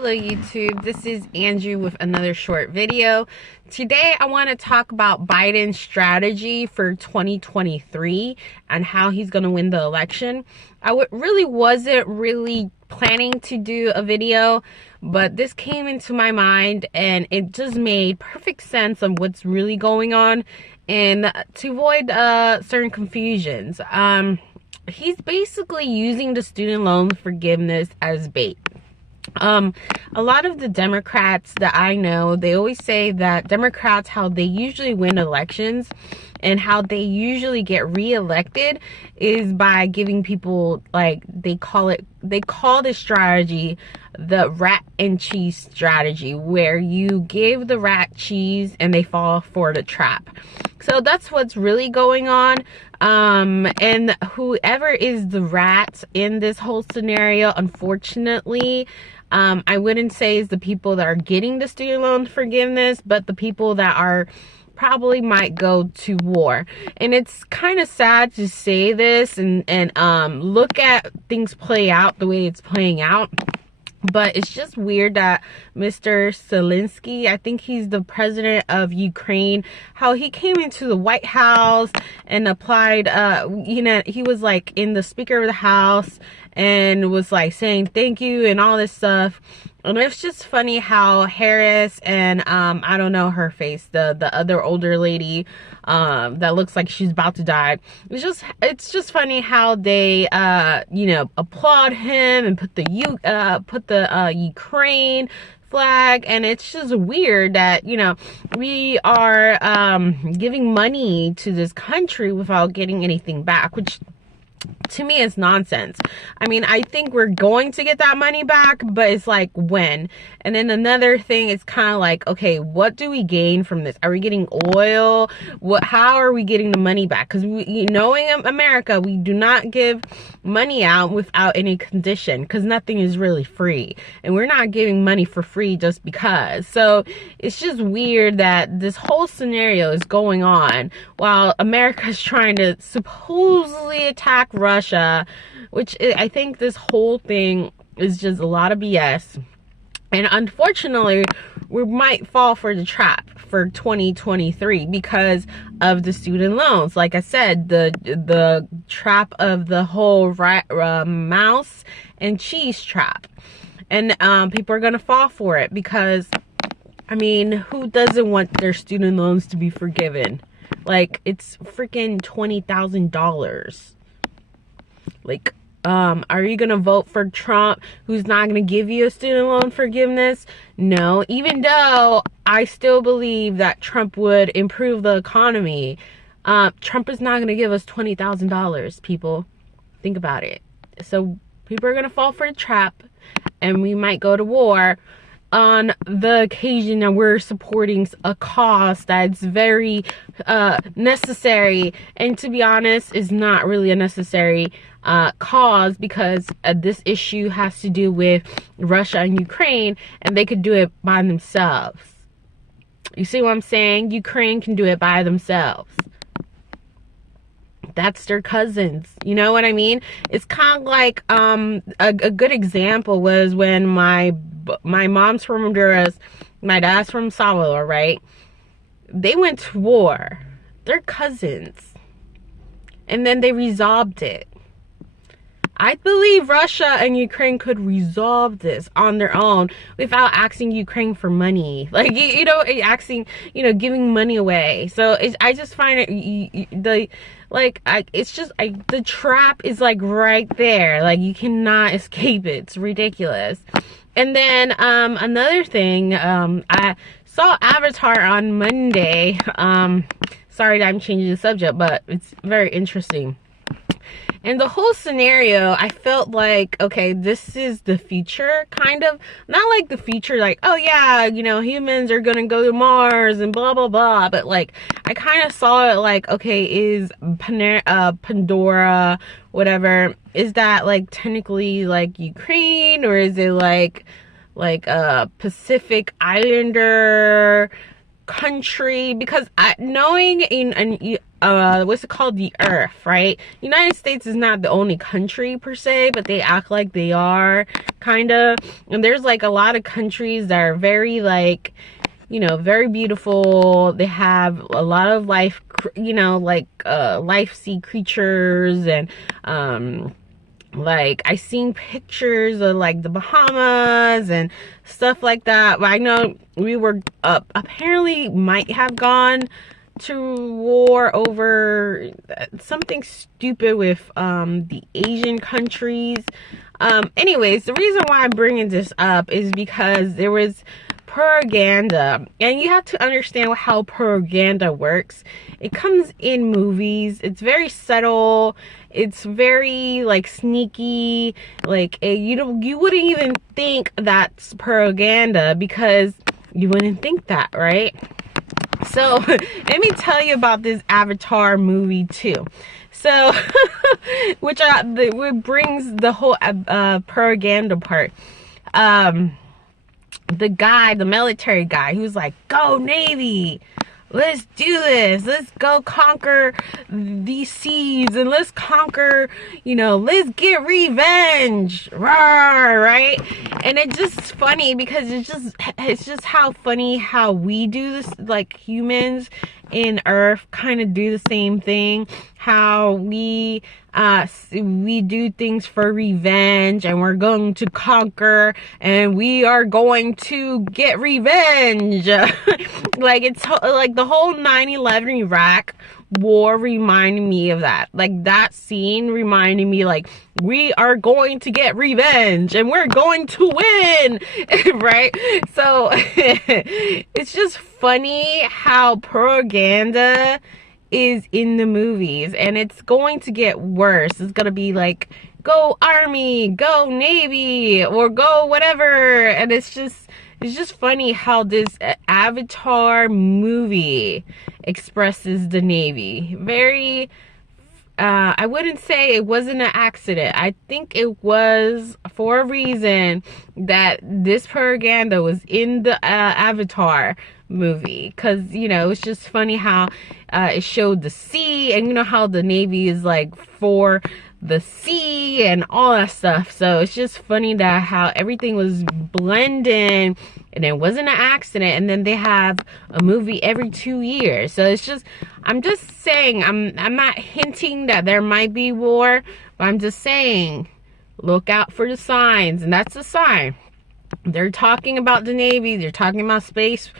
Hello YouTube, this is Andrew with another short video. Today I want to talk about Biden's strategy for 2023 and how he's going to win the election. I wasn't really planning to do a video, but this came into my mind and it just made perfect sense of what's really going on and to avoid certain confusions. He's basically using the student loan forgiveness as bait. A lot of the Democrats that I know, they always say that Democrats, how they usually win elections and how they usually get reelected is by giving people, like, they call this strategy the rat and cheese strategy, where you give the rat cheese and they fall for the trap. So that's what's really going on. And whoever is the rat in this whole scenario, unfortunately, I wouldn't say is the people that are getting the student loan forgiveness, but the people that are probably might go to war. And it's kind of sad to say this and look at things play out the way it's playing out. But it's just weird that Mr. Zelensky, I think he's the president of Ukraine, how he came into the White House and applied, he was like in the Speaker of the House and was like saying thank you and all this stuff. And it's just funny how Harris and I don't know her face, the other older lady that looks like she's about to die. It's just funny how they applaud him and put the Ukraine flag, and it's just weird that we are giving money to this country without getting anything back, which to me is nonsense. I mean, I think we're going to get that money back, but it's like, when? And then another thing is kind of like, okay, what do we gain from this? Are we getting oil? How are we getting the money back? Because knowing America, we do not give money out without any condition, because nothing is really free, and we're not giving money for free just because. So it's just weird that this whole scenario is going on while America's trying to supposedly attack Russia, which I think this whole thing is just a lot of BS. And unfortunately, we might fall for the trap for 2023 because of the student loans. Like I said, the trap of the whole mouse and cheese trap. And people are going to fall for it because, I mean, who doesn't want their student loans to be forgiven? Like, it's freaking $20,000. Like, are you gonna vote for Trump, who's not gonna give you a student loan forgiveness? No, even though I still believe that Trump would improve the economy. Trump is not gonna give us $20,000, people. Think about it. So people are gonna fall for the trap, and we might go to war on the occasion that we're supporting a cause that's very necessary, and to be honest is not really a necessary cause, because this issue has to do with Russia and Ukraine, and they could do it by themselves. You see what I'm saying? Ukraine can do it by themselves. That's their cousins. You know what I mean? It's kind of like a good example was when my mom's from Honduras, my dad's from Salvador, right? They went to war. They're cousins. And then they resolved it. I believe Russia and Ukraine could resolve this on their own without asking Ukraine for money. Like, giving money away. So I just find it, the trap is like right there. Like, you cannot escape it. It's ridiculous. And then another thing, I saw Avatar on Monday. Sorry that I'm changing the subject, but it's very interesting. And the whole scenario, I felt like, okay, this is the future, kind of. Not like the future, like, oh yeah, humans are gonna go to Mars and blah, blah, blah. But, like, I kind of saw it like, okay, is Pandora, whatever, is that, like, technically, like, Ukraine? Or is it, like a Pacific Islander country? Because knowing what's it called, the earth, right? United States is not the only country per se, but they act like they are, kind of. And there's like a lot of countries that are very, like, you know, very beautiful. They have a lot of life, you know, like life sea creatures, and like I seen pictures of like the Bahamas and stuff like that. But I know we were apparently might have gone to war over something stupid with the Asian countries. Anyways, the reason why I'm bringing this up is because there was propaganda, and you have to understand how propaganda works. It comes in movies. It's very subtle. It's very like sneaky. Like you wouldn't even think that's propaganda, because you wouldn't think that, right? So let me tell you about this Avatar movie too. So which brings the whole propaganda part. The guy, the military guy, he was like, "Go Navy, let's do this, let's go conquer these seas, and let's conquer, you know, let's get revenge." Rawr, right? And it's just funny because it's just how funny how we do this, like humans in Earth kind of do the same thing, how we do things for revenge, and we're going to conquer, and we are going to get revenge. Like, it's like the whole 9/11 Iraq war reminded me of that. Like, that scene reminded me, like, we are going to get revenge and we're going to win. Right? So it's just funny how propaganda is in the movies, and it's going to get worse. It's gonna be like, go Army, go Navy, or go whatever. And it's just funny how this Avatar movie expresses the Navy. Very I wouldn't say it wasn't an accident. I think it was for a reason that this propaganda was in the Avatar movie, because, you know, it's just funny how it showed the sea, and you know how the Navy is like for the sea and all that stuff. So it's just funny that how everything was blending, and it wasn't an accident. And then they have a movie every 2 years. So it's just, I'm just saying, I'm not hinting that there might be war, but I'm just saying, look out for the signs. And that's a sign. They're talking about the Navy, they're talking about Space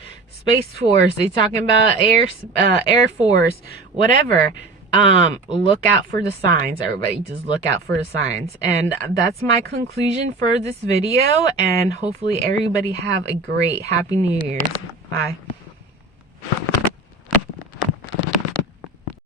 Force, they're talking about Air Force, whatever. Look out for the signs, everybody. Just look out for the signs. And that's my conclusion for this video, and hopefully everybody have a great Happy New Year's. Bye.